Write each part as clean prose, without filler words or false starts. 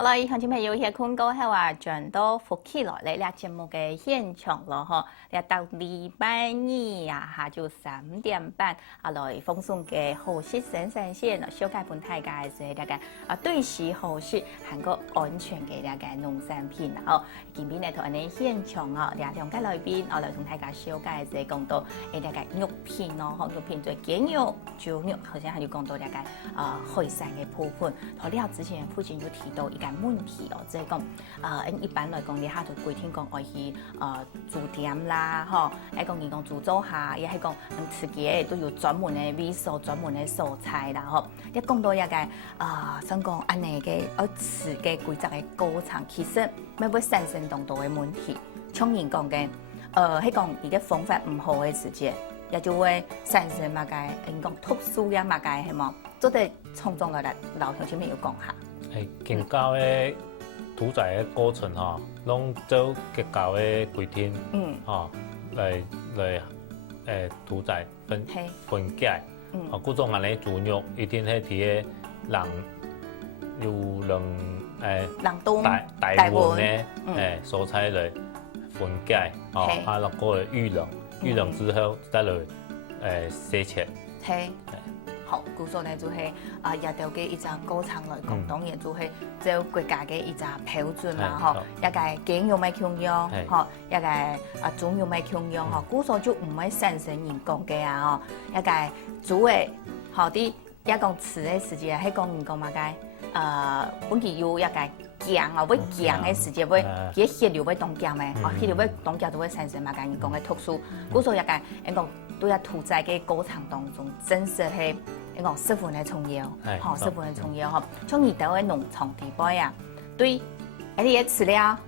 好啦，乡亲朋友，遐困过后啊，转到福起来咧，俩节目嘅现场咯吼，俩到礼拜二呀下晝3點半啊來放送嘅好事生產線，小解本大家係大家對時好事韓國安全嘅大家農產品哦，今邊咧同安尼現場哦，俩兩個來賓哦來同大家小解係講到大家肉片咯，吼肉片就雞肉、豬肉，好像還有講到大家海產嘅部分。同了之前父親有提到一個問題哦，即係講一般來講，你下就規定講愛去住店啦，吼，喺講伊講自助下，亦係講自己都有專門嘅味素、專門嘅蔬菜啦，吼。一講到一個想講安尼嘅吃嘅規則嘅過程，其實咪會產生當多嘅問題。像人講嘅，係講伊嘅方法唔好嘅時節，也就會產生乜嘅，人講毒素呀乜嘅係冇，做得從中來老鄉親朋友講下。建構嘅屠宰嘅過程吼，攏做結構嘅規定，來屠宰分解，嗰種安尼豬肉一定係啲嘅人凍大溫咧，蔬菜來分解，啊落個預冷之後再來洗切。好，故所咧就係日頭嘅一隻過程來講，當然就係照國家嘅一隻標準啦，嗬。一個雞肉咪強樣，嗬；一個豬肉咪強樣，嗬。故所就唔係產生人工嘅啊，嗬。一個豬嘅，嗬啲一講吃嘅時節，係講人工嘛嘅，本期有一個醬啊，會醬嘅時節會，佢血流會凍醬咩？血流會凍醬就會產生嘛嘅人工嘅毒素。故所一個人講對啊屠宰嘅過程當中，真實係。一個十分的重要，好，十分的重要哈。從而到嘅農場地位啊，對，一啲嘢飼料，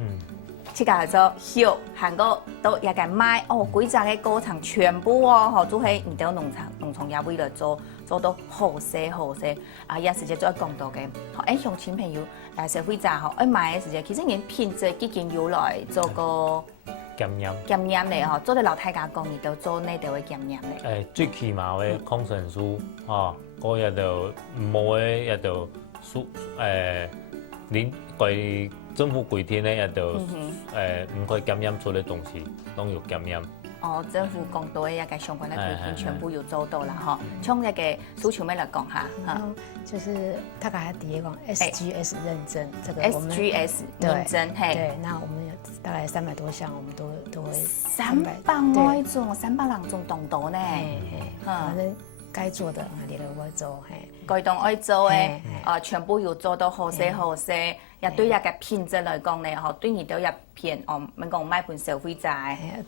即個做肉，韓國都一個賣哦，規則嘅過程全部哦，吼，都係而到農場也為了做到好勢，有時間做講到嘅，好，鄉親朋友消費者吼，買嘅時間其實人品質已經有來做個檢驗嚟嗬，做啲老太家講，而都做呢度嘅檢驗嚟。最起碼嘅抗生素，嗰日就冇嘅，日就你規政府規定咧，日就唔可以檢驗出嚟東西，都要檢驗。哦，政府講到嘅一個相關嘅規定全部要做到啦，嗬。從一個訴求咩嚟講下？就是大概第一個 SGS 認證，這個我們 SGS 認證，對，那我們有大概300多項，我們都會300種，300人種當多呢。反正該做的你都會做，該當愛做嘅，全部要做到好勢。也對一個品質來講咧，嗬，對你都一片哦，咪講買盤消費者，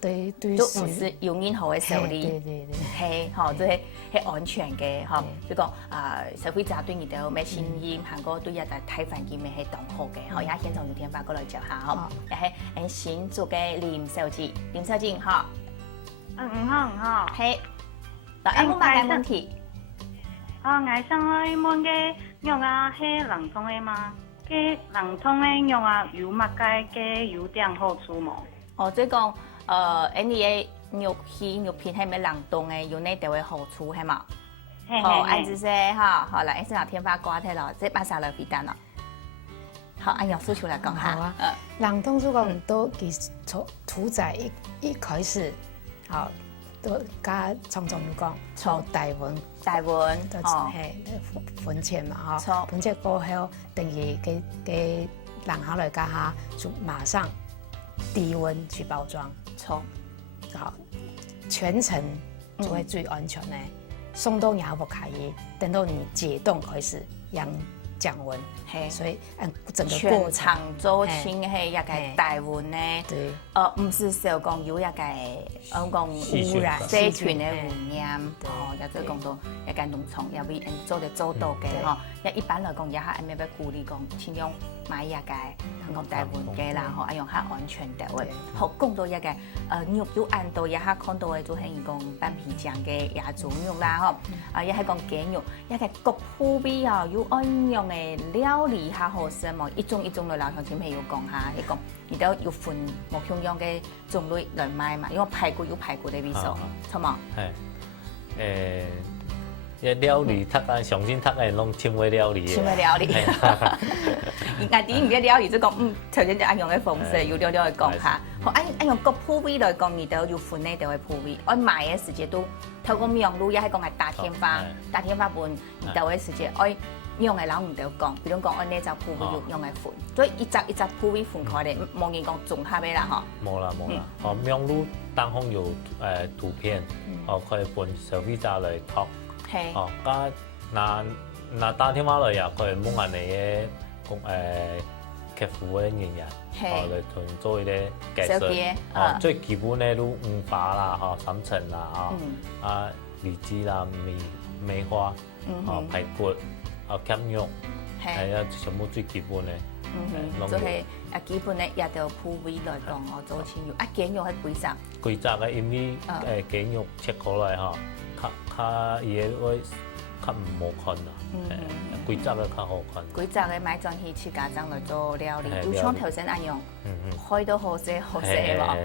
對，都唔是有任何嘅受理，係，嗬，都係安全嘅，嗬，就講消費者對你都咩信任，韓國對一個睇法見面係當好嘅，嗬，而家現場有電話過來接下，嗬，又係新竹嘅林小姐，嗬，好，係，嗱，有冇乜問題？我想問嘅肉啊，係冷凍嘅嗎？嘅冷凍嘅肉啊，有乜嘅有點好處冇？哦，即係講，NDA 肉片係咪冷凍嘅？有呢度嘅好處係嘛？好，按住先哈，好啦，先拿天花掛睇咯，即係馬上來回答咯。好，按楊訴求來講下。好啊，冷凍如果都從屠宰一開始，好。都加從講從大溫，都係分切嘛，嗬，分切過後，等於給冷下來加下，就馬上低溫去包裝，好，全程就會最安全嘅，送凍也不可以，等到你解凍開始降溫，所以整個過程做清係一個大溫咧，唔是少講有一個講污染細菌嘅污染，又再講到一個農場又會做到嘅，嗬，一般來講，也係咪要鼓勵講，盡量買一個講大溫嘅啦，嗬，用下安全嘅喎。好，講到一個肉有按到也係看到嘅，就係講半皮醬嘅野豬肉啦，嗬，也係講雞肉，一個各鋪位啊，有按用。料理下好食嘛，一種來老鄉親朋友講下，你講而家要分冇同樣嘅種類來賣嘛，因為排骨有排骨嘅味素，錯嘛？料理讀啊，上先讀嘅攏纖維料理。纖維料理。而啲唔嘅料理即講，頭先就按用嘅方式，要了去講下。好，按用個鋪位來講，而都要分呢度嘅鋪位。按買嘅時節都透過苗路，也係講係大天花本，而度嘅時節，按用嘅佬唔到講，比如講按呢就鋪位要用嘅分，所以一隻鋪位分開嚟，冇人講綜合嘅啦嗬。冇啦。哦，苗路當空有圖片，可以幫消費者嚟讀。係。哦，那大天花嚟又可以幫人哋嘅客服嘅人員，嚟同做一啲介紹。最基本咧都五花啦，三層啦，荔枝啦、梅花、排骨、鹹肉，係啊，全部最基本嘅。就係基本咧，也就鋪位來講，做錢肉。雞肉係幾隻？幾隻嘅，因為雞肉切過來較嘢會較唔好看啊。幾隻嘅較好看。幾隻嘅買轉去自家種來做料理，就像頭先一樣，開到好食喎。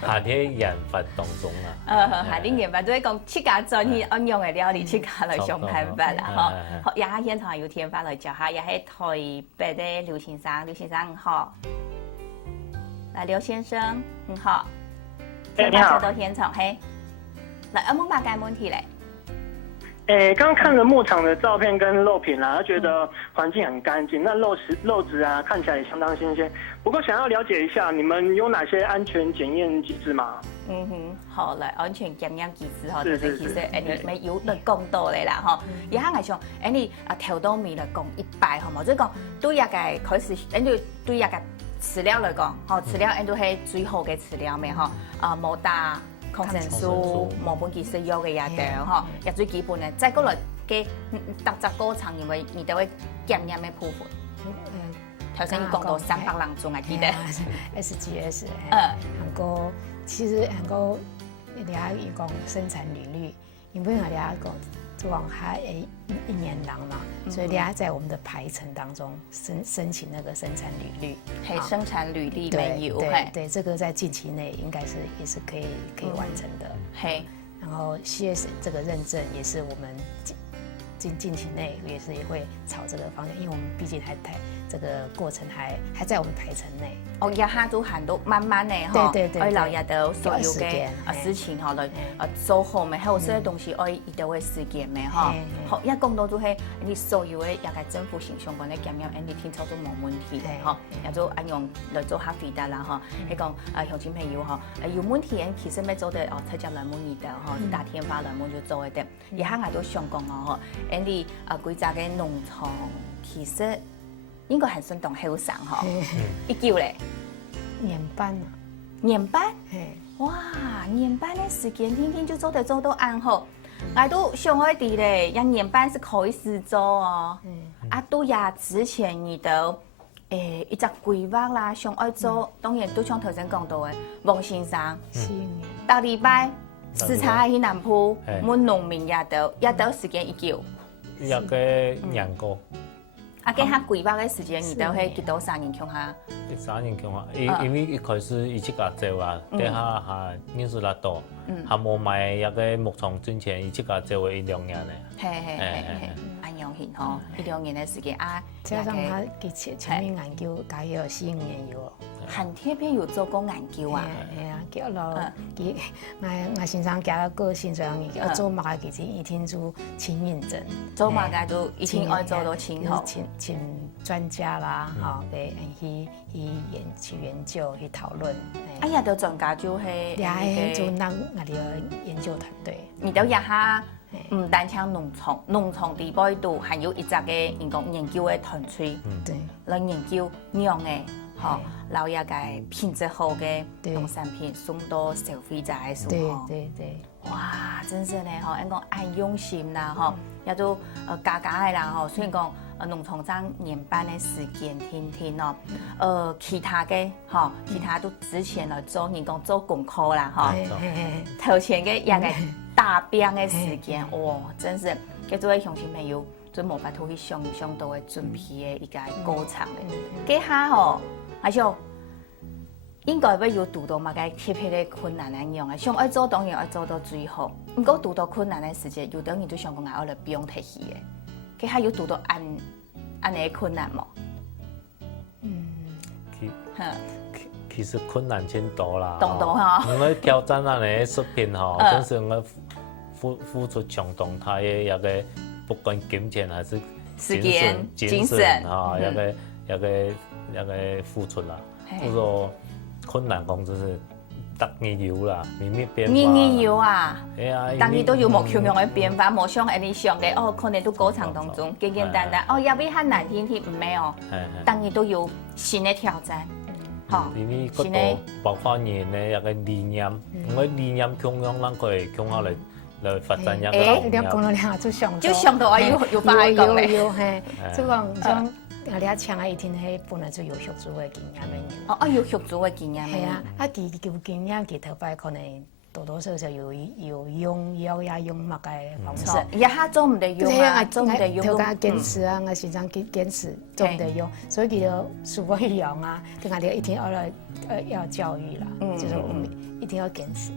下啲研發當中啊。下啲研發都係講自家轉去安用嘅料理，自家來想辦法啦。嗬，也係現場有天花來教下，也係台北的劉先生你好。嗱，劉先生你好。你好。到現場嘿。嗱，有冇乜解問題咧？剛看了牧場的照片跟肉品啦，他覺得環境很乾淨，那肉質啊看起來也相當新鮮。不過想要了解一下，你們有哪些安全檢驗機制嗎？好嚟安全檢驗機制嗬，就是其實你咪有嚟講到嚟啦嗬。而家係上你頭到尾嚟講100好冇？即係講對一個開始，對一個飼料嚟講，飼料都係最好嘅飼料咩嗬？冇打抗生素、冇本其實有嘅嘢嘅嗬，也最基本嘅。在嗰類嘅特質過程，因為你都會檢驗咩部分？頭先講到300人仲係記得 SGS。韓國其實韓國你睇講生產履歷，因為我哋講就講係1年人嘛，所以你要在我們的排程當中申請那個生產履歷。係生產履歷沒有？對，這個在近期內應該是也是可以完成的。係，然後 CS 這個認證也是我們近期內也會朝這個方向，因為我們畢竟這個過程還在我們排程內。一下都行到慢慢的嗬，對，留意到所有嘅事情嗬來做好咪，還有些東西一定會時間咪嗬。好，一講到都係你所有嘅一個政府形象講咧檢驗，你聽錯都冇問題嗬。又做按用來做下回答啦嗬。你講鄉親朋友嗬，有問題其實咩做得直接來問你的嗬，打電話來問就做得。一下我都想講嗬，你規則嘅農場其實。應該係算當後生嗬，一叫咧年半啊，年半，哇，年半嘅時間天天就做到安好，我都想開啲咧，一年半是可以試做哦。都也之前你都一隻規劃啦，想愛做，當然都像頭先講到嘅王先生，大禮拜視察去南埔，問農民也到時間一叫，一個兩個。佢下規劃嘅時間，你都係幾多3年強下？3年強下，因為一開始一起家做啊，底下係人數拉多，還冇買一個牧場之前，一起家做1-2年咧。係，按樣型嗬，1-2年嘅時間啊。加上佢嘅前面研究，大約有4-5年有。韓特別有做過研究啊？係啊，叫落佢，我先生加咗個新專業，要做馬嘅其實一天做請認證，做馬嘅都一天愛做到請好，請專家啦，嚇去研究去討論。哎呀，到專家就係，也係做那我哋嘅研究團隊。你到一下唔單止農場地背度，還有一隻嘅研究嘅團隊，來研究樣嘅。留一個品質好嘅農產品送到消費者嘅手上。對，哇，真是咧嗬，應該按用心啦嗬，也都家嘅啦嗬。雖然講農場爭年半嘅時間天咯，其他嘅嗬，其他都之前來做，人講做功課啦嗬。頭前嘅一個大病嘅時間，哇，真是叫做鄉親朋友最無法度去想到嘅準備嘅一個過程咧。幾下嗬。阿叔，应该要有遇到嘛个特别的困难的样啊，想要做当然要做到最好。不过遇到困难的时节，有等于就想讲我来不用提起的，佢还有遇到安尼困难冇？其實困難真多啦，多哈。我們挑戰安尼視頻吼，真是我付出相當大嘅一個，不管金錢還是精神哈，一個付出啦。就說困難講就是突然有啦，日變化。日有啊，當然都有無同樣嘅變化，無像你想嘅哦，可能都過程當中簡簡單單哦，要比較難聽啲唔係哦，當然都有新嘅挑戰。因為嗰度包括人嘅一個理念，我理念強樣，咱可以強下來發展一個。你講到兩就想到啊，有發講咧。有嘿，即講像你一請啊，一定係本來就有學做嘅經驗嘅人。哦，有學做嘅經驗。係啊，佢經驗佢頭擺可能多多少少有用乜嘅方式。一下做唔得用啊，做唔得用。頭家堅持啊，我時常堅持做唔得用，所以佢就數過去用啊，佢哋一定要教育啦，就是我們一定要堅持。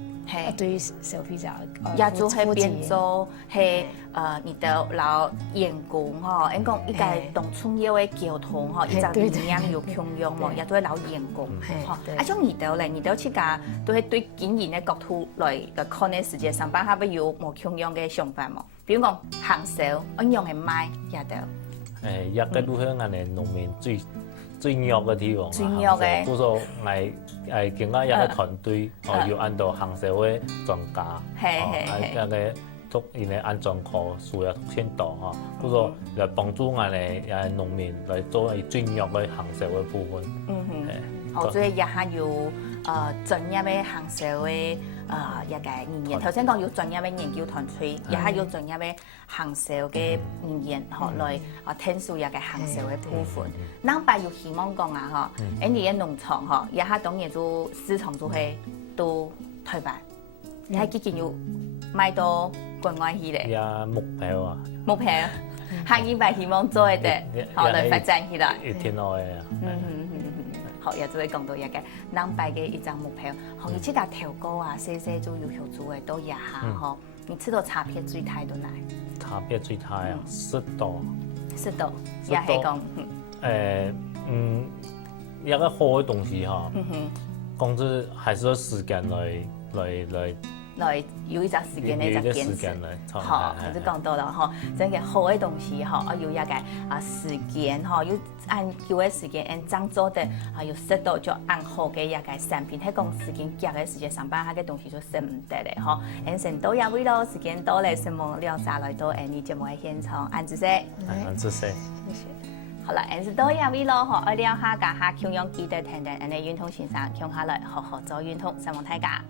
對於消費者，也做係變做係你的老員工吼，因講一個同村友嘅交通吼，一個理念有共用嘛，也都係老員工吼。啊，種二道咧，二道去家都係對經營嘅角度來看呢世界上班，係咪有冇共用嘅想法嘛？比如講行銷，應用係賣也得。一個都係我哋農民最弱嘅地方。最弱嘅。不過係經過一個團隊，要按照行銷嘅專家，一個讀因嘅安全課需要先到哈。不過來幫助我哋農民來做最弱嘅行銷嘅部分。好，所以也係有專業嘅行銷嘅一個人員。頭先講有專業嘅研究團隊，也係有專業嘅行銷嘅人員來聽數一個行銷嘅部分。咱爸又希望講啊，嗬，你嘅農場嗬，也係當然做市場就係都推辦，你係幾件要賣到國外去咧？也目標啊！目標，下一擺希望做嘅，好來發展起來。一天內啊！好，也就會講到一個咱爸嘅一張目標。好，而且個調高啊，細就有學做嘅都一下嗬。你知道差別最大到哪？差別最大啊，濕度。濕度，也係講。一個好嘅東西哈，講是還是要時間來有一隻時間咧就堅持。好，就講到啦嗬，真嘅好嘅東西嗬，要一個時間嗬，要按叫嘅時間按裝做的要適到就按好嘅一個產品，喺講時間夾嘅時間上班，嗰個東西就食唔得咧嗬。按成都有位咯，時間到咧，什麼料曬來到你節目嘅現場，按住先。按住先。好啦，按住都有位咯，嗬，我哋下家下共用記得聽聽，你運動先生共下來好好做運動，希望大家。